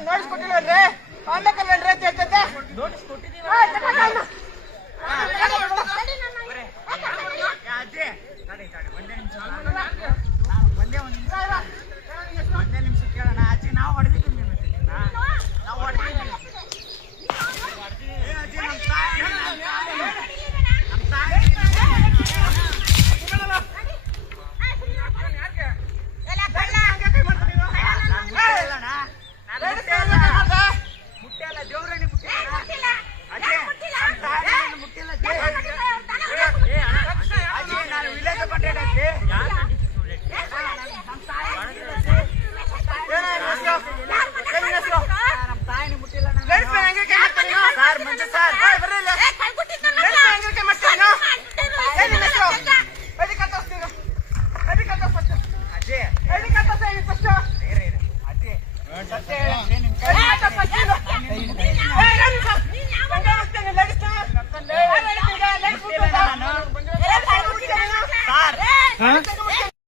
ನೋಡಿಸ್ಕೊಟ್ಟಿಲ್ವಲ್ರಿ online ಅಂತ ಹೇಳ್ತೈತೆ ಒಂದೇ ನಿಮಿಷ ಕೇಳೋಣ. ಆಚೆ ನಾವು ಹೊಡೆದಿದ್ದೀವಿ ನಾವು ಹೊಡೆದಿದ್ದೀವಿ. ಮುಟ್ಟಿಲ್ಲ ದೇವ್ರಣಿ ಮುಟ್ಟಿಲ್ಲ ನಾನು ವಿಲೇಜ್ ಕೊಟ್ಟಿಡಕ್ಕೆ ನಮ್ಮ ತಾಯಿನಿ ಮುಟ್ಟಿಲ್ಲ ಸರ್ ಮುಂಚೆ ಸರ್ ಅಜ್ಜಿ